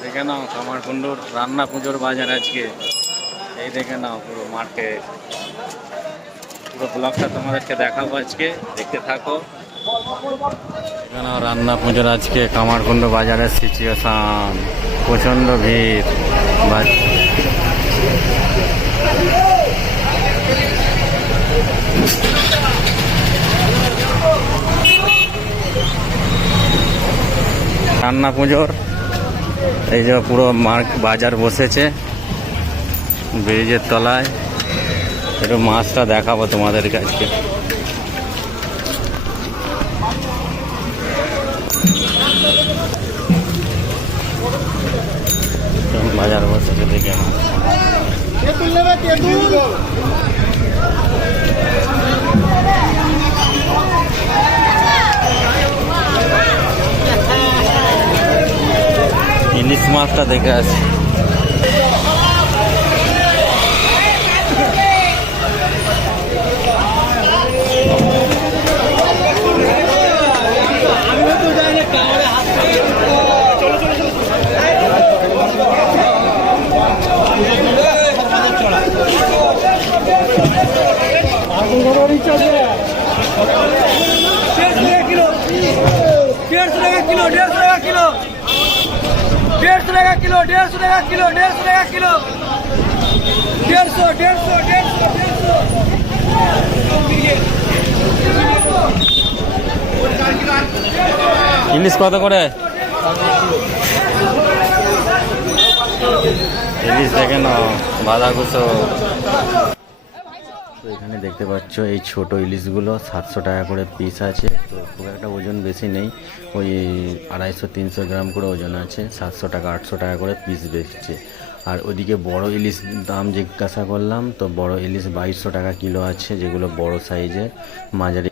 দেখে নাও কামারকুণ্ডুর রান্না পুজোর বাজার আজকে। এই দেখে নাও পুরো মাঠে। পুরো ব্লগটা তোমাদেরকে দেখাবো আজকে, দেখতে থাকো। দেখে নাও রান্না পুজোর আজকে, কামারকুণ্ড বাজারের সিচুয়েশান প্রচণ্ড ভিড় রান্না পুজোর এই যে পুরো মার্ক বাজার বসেছে। ব্রিজের তলায়। একটু মাছটা দেখাবো তোমাদের কাছে বাজার বসেছে দেখে। ইলিশ মাছটা দেখে আসি डेढ़ सौ टका किलो डेढ़ सौ टका किलो দেড়শো টাকা কিলো, দেড়শো টাকা কিলো, দেড়শো টাকা কিলো। দেড়শো দেড়শো দেড়শো দেড়শো। ইলিশ কত করে? ইলিশ দেখে না বাঁধাকুচো তো এখানে দেখতে পাচ্ছ এই ছোট ইলিশগুলো, সাতশো টাকা করে পিস আছে। তো খুব একটা ওজন বেশি নেই। ওই আড়াইশো, তিনশো গ্রাম করে ওজন আছে। সাতশো টাকা, আটশো টাকা করে পিস বেচছে। আর ওদিকে বড় ইলিশ দাম জিজ্ঞাসা করলাম, তো বড় ইলিশ বাইশশো টাকা কিলো আছে, যেগুলো বড় সাইজের মাঝারি